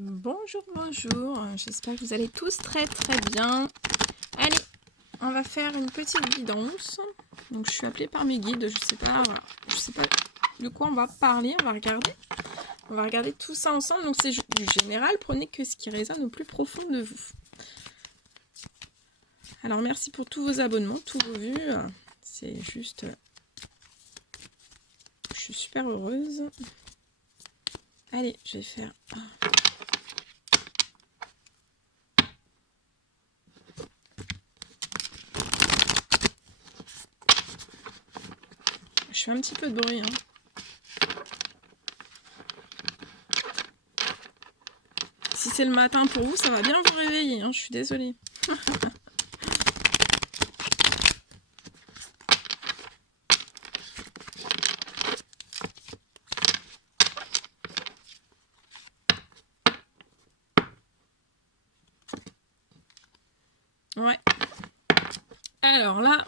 Bonjour, bonjour, j'espère que vous allez tous très bien. Allez, on va faire une petite guidance. Donc je suis appelée par mes guides, je sais pas de quoi on va parler, on va regarder tout ça ensemble. Donc c'est du général, prenez que ce qui résonne au plus profond de vous. Alors merci pour tous vos abonnements, tous vos vues, c'est juste... Je suis super heureuse. Allez, je vais faire... Je fais un petit peu de bruit, Si c'est le matin pour vous, ça va bien vous réveiller, je suis désolée. Ouais. Alors là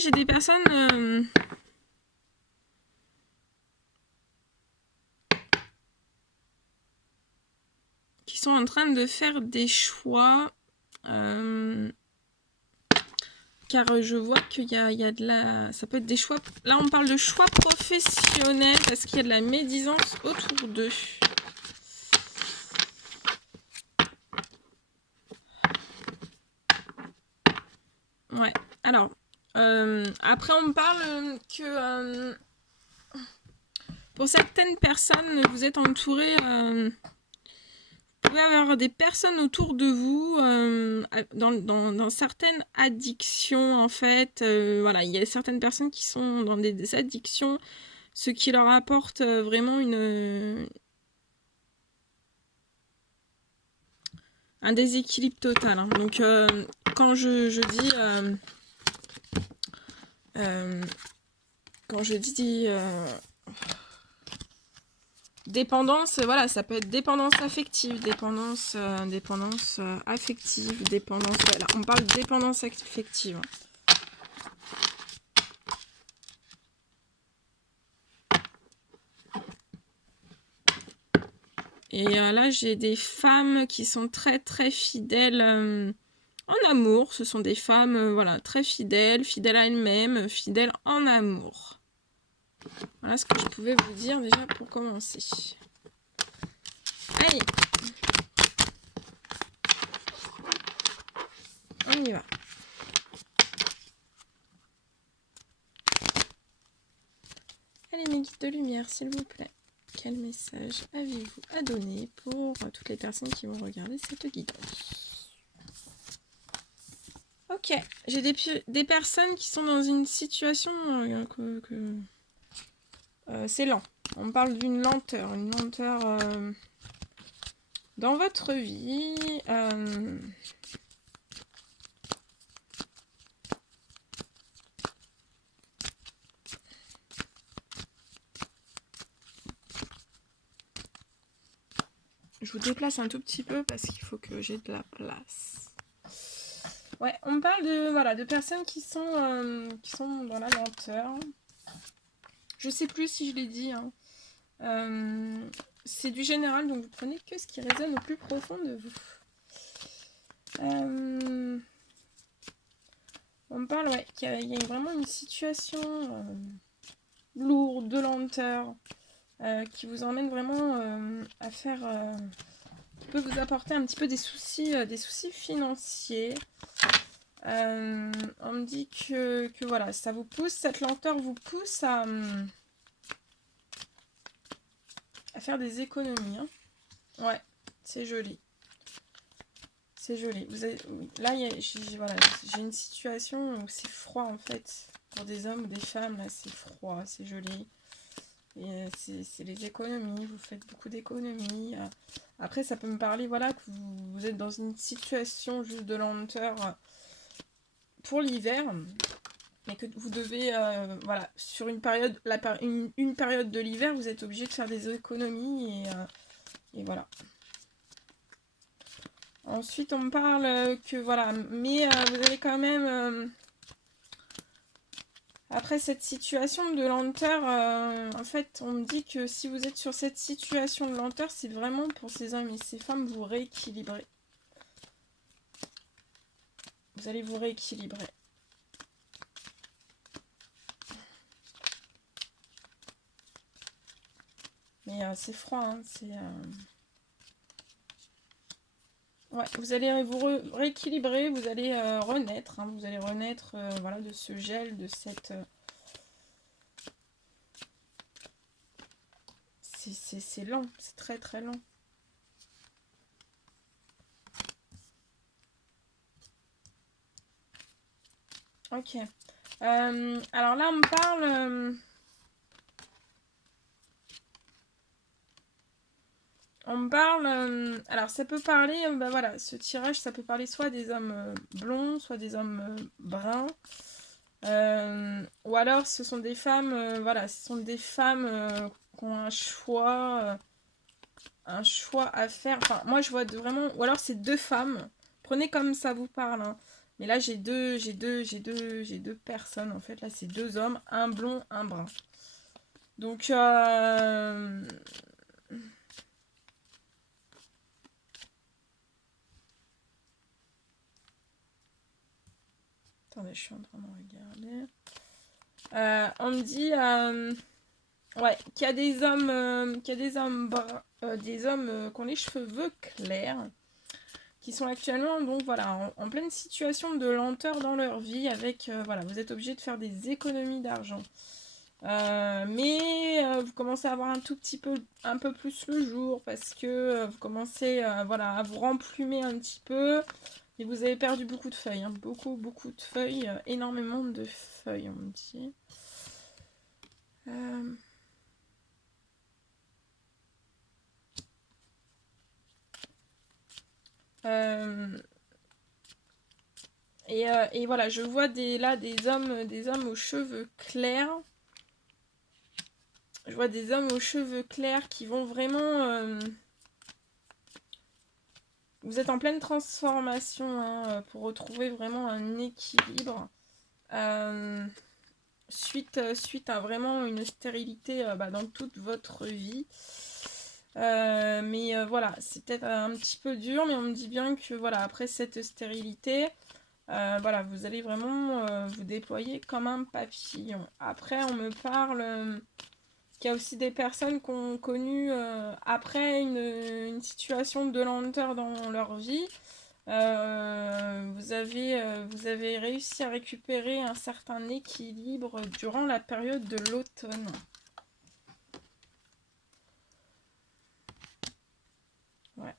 j'ai des personnes qui sont en train de faire des choix, car je vois qu'il y a de la... Ça peut être des choix... Là, on parle de choix professionnels parce qu'il y a de la médisance autour d'eux. Ouais. Alors, après, on me parle que... pour certaines personnes, vous êtes entouré... vous pouvez avoir des personnes autour de vous dans certaines addictions, en fait. Voilà, il y a certaines personnes qui sont dans des addictions, ce qui leur apporte vraiment un déséquilibre total. Donc, quand je dis dépendance, voilà, ça peut être dépendance affective, dépendance affective, dépendance... Voilà, on parle de dépendance affective. Et là, j'ai des femmes qui sont très fidèles en amour. Ce sont des femmes voilà, très fidèles à elles-mêmes, fidèles en amour. Voilà ce que je pouvais vous dire déjà pour commencer. Allez, on y va. Allez, mes guides de lumière, s'il vous plaît. Quel message avez-vous à donner pour toutes les personnes qui vont regarder cette guidance? Ok, j'ai des personnes qui sont dans une situation c'est lent. On parle d'une lenteur, dans votre vie. Je vous déplace un tout petit peu parce qu'il faut que j'ai de la place. Ouais, on parle de personnes qui sont dans la lenteur. Je sais plus si je l'ai dit. C'est du général, donc vous prenez que ce qui résonne au plus profond de vous. On parle qu'il y a vraiment une situation lourde, de lenteur, qui vous emmène vraiment à faire... qui peut vous apporter un petit peu des soucis financiers. On me dit que voilà, ça vous pousse, cette lenteur vous pousse à faire des économies. Ouais, c'est joli. C'est joli. Là, j'ai une situation où c'est froid en fait. Pour des hommes ou des femmes, là, c'est froid, c'est joli. Et c'est les économies, vous faites beaucoup d'économies. Après, ça peut me parler, voilà, que vous êtes dans une situation juste de lenteur pour l'hiver. Mais que vous devez, voilà, sur une période, une période de l'hiver, vous êtes obligé de faire des économies et voilà. Ensuite, on me parle que voilà, mais vous allez quand même Après cette situation de lenteur, en fait, on me dit que si vous êtes sur cette situation de lenteur, c'est vraiment pour ces hommes et ces femmes, vous rééquilibrer. Vous allez vous rééquilibrer. Mais c'est froid, hein, c'est... Ouais, vous allez vous rééquilibrer, vous allez renaître, hein, vous allez renaître voilà, de ce gel, de cette... C'est lent, c'est très très lent. Ok. Alors là, on me parle... on me parle... alors, ça peut parler... bah voilà, ce tirage, ça peut parler soit des hommes blonds, soit des hommes bruns. Ou alors, ce sont des femmes... voilà, ce sont des femmes qui ont un choix à faire. Enfin, moi, je vois vraiment... Ou alors, c'est deux femmes. Prenez comme ça vous parle, hein. Mais là, j'ai deux personnes, en fait. Là, c'est deux hommes, un blond, un brun. Donc, attendez, je suis en train de regarder. On me dit... ouais, qu'il y a des hommes... qu'il y a des hommes bruns... des hommes qui ont les cheveux clairs, qui sont actuellement donc voilà en pleine situation de lenteur dans leur vie avec voilà, vous êtes obligé de faire des économies d'argent. Mais vous commencez à avoir un peu plus le jour parce que vous commencez voilà, à vous remplumer un petit peu et vous avez perdu beaucoup de feuilles, hein, beaucoup de feuilles, énormément de feuilles on me dit. Et voilà, je vois là des hommes aux cheveux clairs. Je vois des hommes aux cheveux clairs qui vont vraiment... vous êtes en pleine transformation hein, pour retrouver vraiment un équilibre. Suite à vraiment une stérilité dans toute votre vie. Mais voilà, c'est peut-être un petit peu dur, mais on me dit bien que voilà, après cette stérilité, voilà, vous allez vraiment vous déployer comme un papillon. Après, on me parle qu'il y a aussi des personnes qui ont connu après une situation de lenteur dans leur vie. Vous avez réussi à récupérer un certain équilibre durant la période de l'automne. Ouais.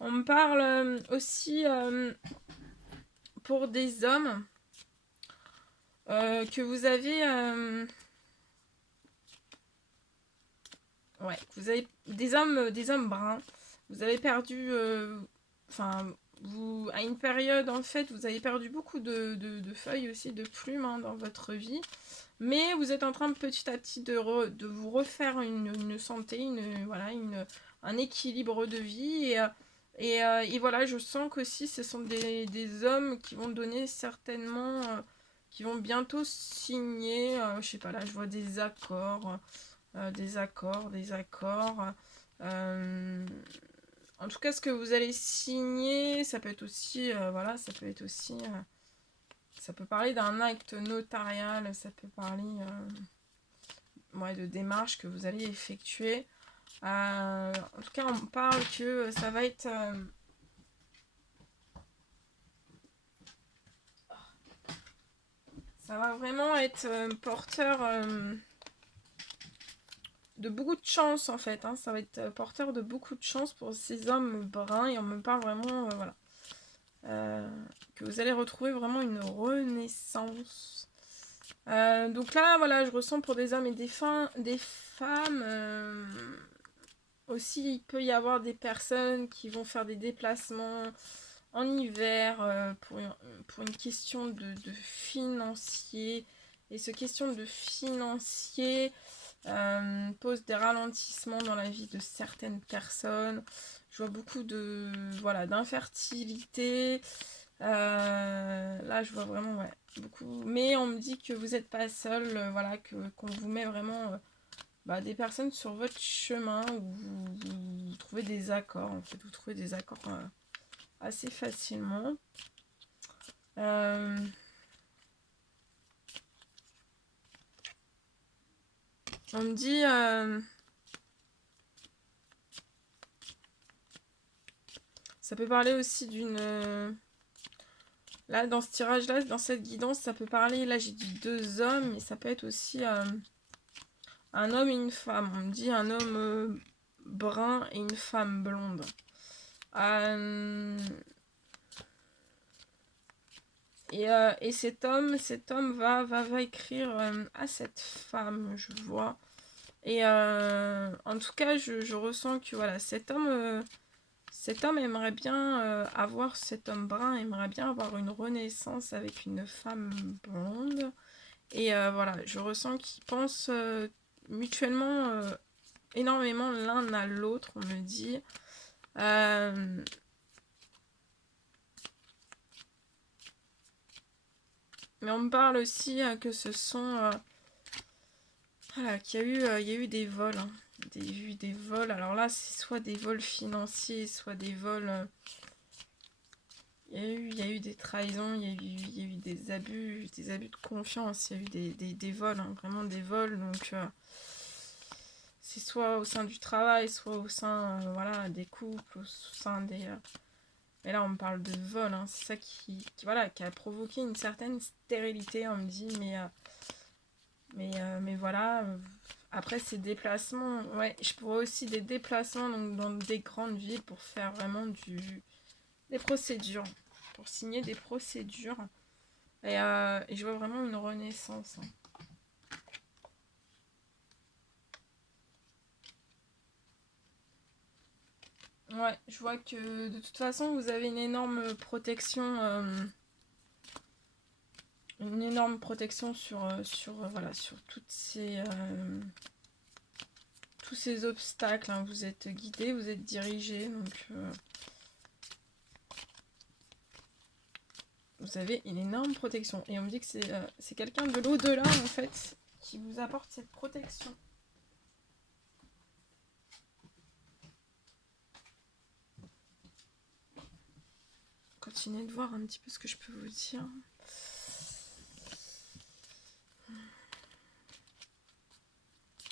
On me parle aussi pour des hommes que vous avez... ouais, vous avez des hommes bruns. Vous avez perdu... enfin, vous, à une période, en fait, vous avez perdu beaucoup de feuilles aussi, de plumes hein, dans votre vie. Mais vous êtes en train petit à petit de vous refaire une santé, voilà, un équilibre de vie. Et voilà, je sens qu'aussi ce sont des hommes qui vont donner certainement, qui vont bientôt signer, je sais pas, là je vois des accords, des accords. En tout cas, ce que vous allez signer, ça peut être aussi, voilà, ça peut être aussi... ça peut parler d'un acte notarial, ça peut parler ouais, de démarches que vous allez effectuer. En tout cas, on parle que ça va être... ça va vraiment être porteur de beaucoup de chance en fait. Hein. Ça va être porteur de beaucoup de chance pour ces hommes bruns et on me parle vraiment... voilà. Que vous allez retrouver vraiment une renaissance. Donc là, voilà, je ressens pour des hommes et des femmes aussi, il peut y avoir des personnes qui vont faire des déplacements en hiver pour une question de financier. Et ce question de financier pose des ralentissements dans la vie de certaines personnes. Je vois beaucoup de voilà d'infertilité. Là, je vois vraiment, ouais, beaucoup. Mais on me dit que vous n'êtes pas seul, voilà, qu'on vous met vraiment des personnes sur votre chemin où vous trouvez des accords, en fait. Vous trouvez des accords assez facilement. On me dit... ça peut parler aussi d'une... Là, dans ce tirage-là, dans cette guidance, ça peut parler... Là, j'ai dit 2 hommes, mais ça peut être aussi un homme et une femme. On me dit un homme brun et une femme blonde. Et cet homme va écrire à cette femme, je vois. Et en tout cas, je ressens que voilà, cet homme aimerait bien avoir, cet homme brun aimerait bien avoir une renaissance avec une femme blonde. Et voilà, je ressens qu'ils pensent mutuellement énormément l'un à l'autre, on me dit. Mais on me parle aussi que ce sont... voilà, il y a eu des vols. Hein. Des vols. Alors là, c'est soit des vols financiers, soit des vols... il y a eu des trahisons, il y a eu des abus de confiance, il y a eu des vols, hein, vraiment des vols. Donc, c'est soit au sein du travail, soit au sein voilà, des couples, au sein des... Et là, on me parle de vol, hein, c'est ça voilà, qui a provoqué une certaine stérilité, on me dit, mais voilà. Après, ces déplacements, ouais, je pourrais aussi des déplacements donc, dans des grandes villes pour faire vraiment des procédures, pour signer des procédures. Et je vois vraiment une renaissance. Hein. Ouais, je vois que de toute façon, vous avez une énorme protection voilà, sur tous ces obstacles. Hein. Vous êtes guidé, vous êtes dirigé, donc vous avez une énorme protection. Et on me dit que c'est quelqu'un de l'au-delà, en fait, qui vous apporte cette protection. Continuez de voir un petit peu ce que je peux vous dire.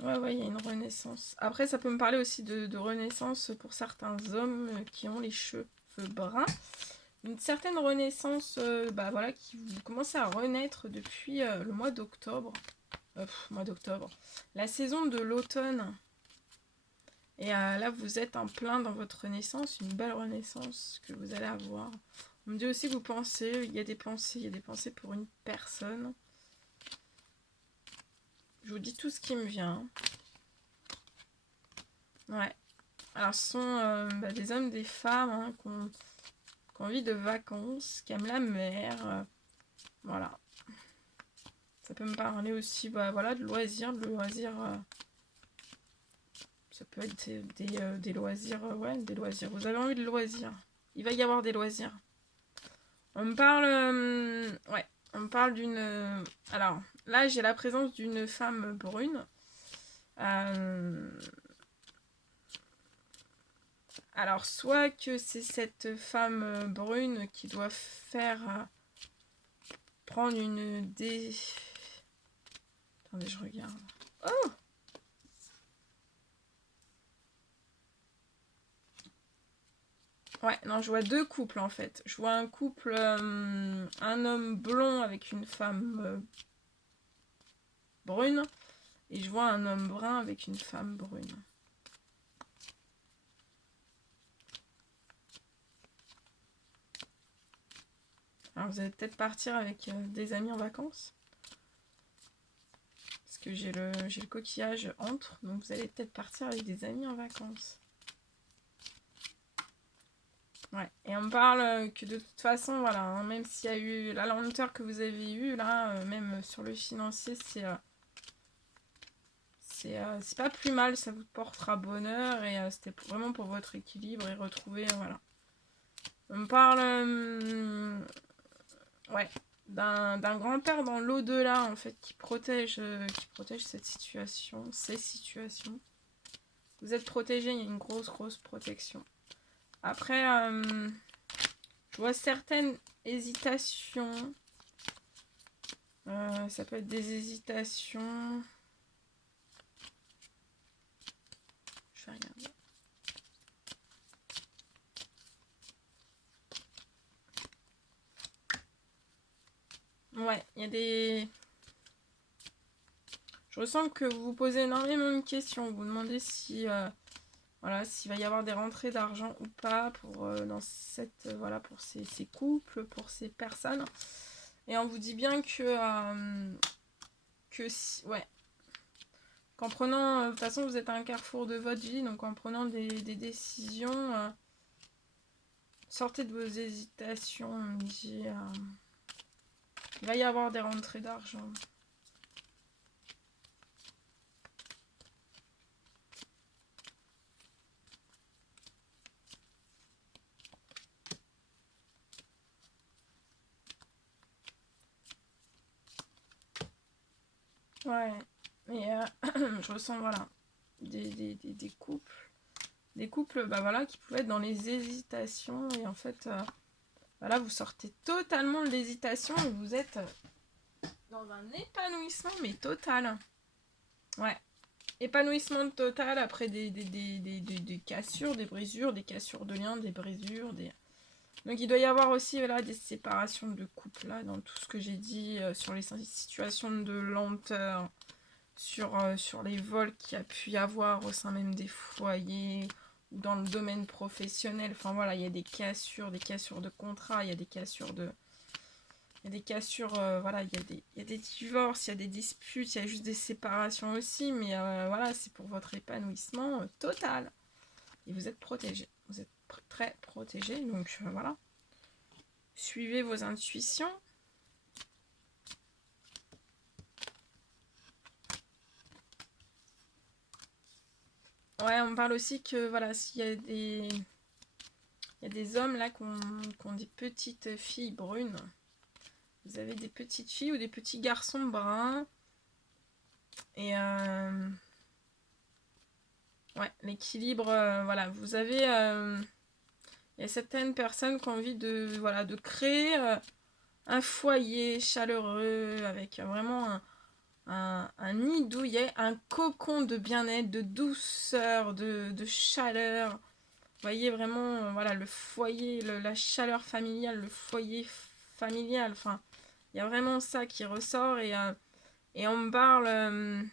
Ouais, il y a une renaissance. Après, ça peut me parler aussi de renaissance pour certains hommes qui ont les cheveux bruns. Une certaine renaissance, voilà, qui vous commencez à renaître depuis le mois d'octobre. Mois d'octobre. La saison de l'automne. Et là, vous êtes en plein dans votre renaissance, une belle renaissance que vous allez avoir. On me dit aussi que vous pensez, il y a des pensées pour une personne. Je vous dis tout ce qui me vient. Ouais. Alors, ce sont des hommes, des femmes hein, qui ont envie de vacances, qui aiment la mer. Voilà. Ça peut me parler aussi voilà, de loisirs. Ça peut être des loisirs. Ouais, des loisirs. Vous avez envie de loisirs. Il va y avoir des loisirs. On me parle... ouais. On me parle d'une... alors, là, j'ai la présence d'une femme brune. Alors, soit que c'est cette femme brune qui doit faire... prendre une des... Attendez, je regarde. Oh! Ouais, non, je vois 2 couples en fait. Je vois un couple, un homme blond avec une femme brune. Et je vois un homme brun avec une femme brune. Alors vous allez peut-être partir avec des amis en vacances. Parce que j'ai le coquillage entre. Donc vous allez peut-être partir avec des amis en vacances. Ouais, et on me parle que de toute façon, voilà, hein, même s'il y a eu la lenteur que vous avez eue, là, même sur le financier, c'est pas plus mal, ça vous portera bonheur et c'était vraiment pour votre équilibre et retrouver, voilà. On parle ouais, d'un grand-père dans l'au-delà, en fait, qui protège cette situation, ces situations. Vous êtes protégé, il y a une grosse protection. Après, je vois certaines hésitations. Ça peut être des hésitations. Je vais regarder. Ouais, il y a des... Je ressens que vous vous posez énormément de questions. Vous vous demandez si... voilà, s'il va y avoir des rentrées d'argent ou pas pour, dans cette, voilà, pour ces couples, pour ces personnes. Et on vous dit bien que si, ouais, qu'en prenant, de toute façon vous êtes à un carrefour de votre vie, donc en prenant des décisions, sortez de vos hésitations, on me dit, il va y avoir des rentrées d'argent. Ouais, et je ressens, voilà, des couples. Des couples, bah voilà, qui pouvaient être dans les hésitations. Et en fait, voilà, vous sortez totalement de l'hésitation et vous êtes dans un épanouissement, mais total. Ouais. Épanouissement total après des cassures, des brisures, des cassures de liens, des brisures, des... Donc il doit y avoir aussi, voilà, des séparations de couple, là, dans tout ce que j'ai dit, sur les situations de lenteur, sur les vols qu'il y a pu y avoir au sein même des foyers, ou dans le domaine professionnel. Enfin voilà, il y a des cassures de contrat, il y a des cassures de... Il y a des cassures, voilà, il y a des divorces, il y a des disputes, il y a juste des séparations aussi, mais voilà, c'est pour votre épanouissement total. Et vous êtes protégé, vous êtes très protégé, donc voilà. Suivez vos intuitions. Ouais, on parle aussi que, voilà, s'il y a des... Il y a des hommes là qui ont des petites filles brunes. Vous avez des petites filles ou des petits garçons bruns. Et ouais, l'équilibre, voilà, vous avez... il y a certaines personnes qui ont envie de, voilà, de créer un foyer chaleureux avec vraiment un nid douillet, un cocon de bien-être, de douceur, de chaleur. Vous voyez vraiment, voilà, le foyer, la chaleur familiale, le foyer familial. Enfin, il y a vraiment ça qui ressort et on me parle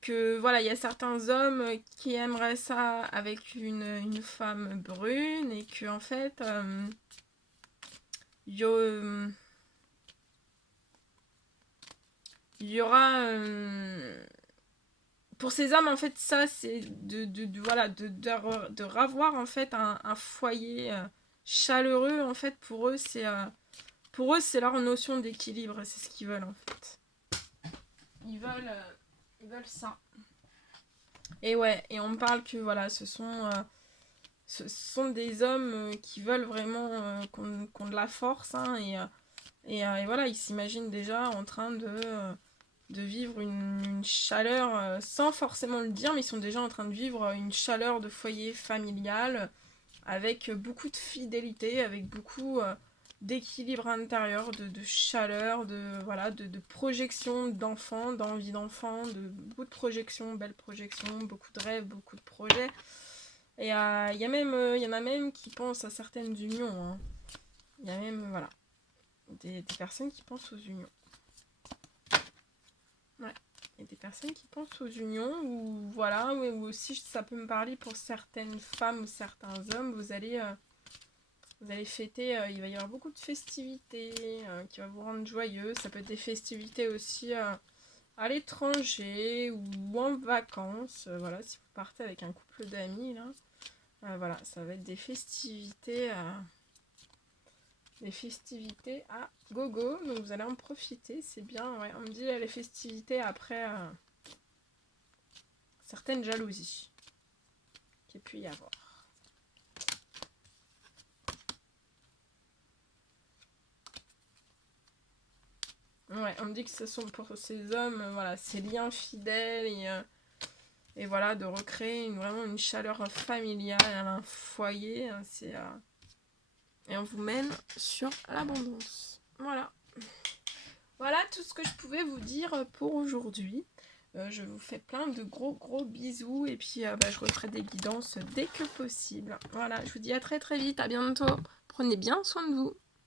que, voilà, il y a certains hommes qui aimeraient ça avec une femme brune et que, en fait, il y aura... pour ces hommes, en fait, ça, c'est voilà, de ravoir, en fait, un foyer chaleureux, en fait, pour eux, c'est leur notion d'équilibre, c'est ce qu'ils veulent, en fait. Ils veulent ça. Et ouais, et on me parle que, voilà, ce sont des hommes qui veulent vraiment qu'on de la force, hein, et voilà, ils s'imaginent déjà en train de vivre une chaleur, sans forcément le dire, mais ils sont déjà en train de vivre une chaleur de foyer familial, avec beaucoup de fidélité, avec beaucoup d'équilibre intérieur, de chaleur, voilà, de projection d'enfants, d'envie d'enfants, de beaucoup de projections, belles projections, beaucoup de rêves, beaucoup de projets. Et il y en a même qui pensent à certaines unions, hein. Il y a même, voilà, des personnes qui pensent aux unions. Ouais. Il y a des personnes qui pensent aux unions, ou voilà, ou aussi ça peut me parler pour certaines femmes ou certains hommes, vous allez fêter, il va y avoir beaucoup de festivités qui vont vous rendre joyeux. Ça peut être des festivités aussi à l'étranger ou en vacances, voilà, si vous partez avec un couple d'amis, là, voilà, ça va être des festivités à gogo, donc vous allez en profiter, c'est bien, ouais. On me dit les festivités après certaines jalousies qu'il ait pu y avoir. Ouais, on me dit que ce sont pour ces hommes, voilà, ces liens fidèles et voilà, de recréer vraiment une chaleur familiale, un foyer, hein, et on vous mène sur l'abondance. Voilà. Voilà tout ce que je pouvais vous dire pour aujourd'hui. Je vous fais plein de gros bisous et puis je referai des guidances dès que possible. Voilà, je vous dis à très vite, à bientôt. Prenez bien soin de vous.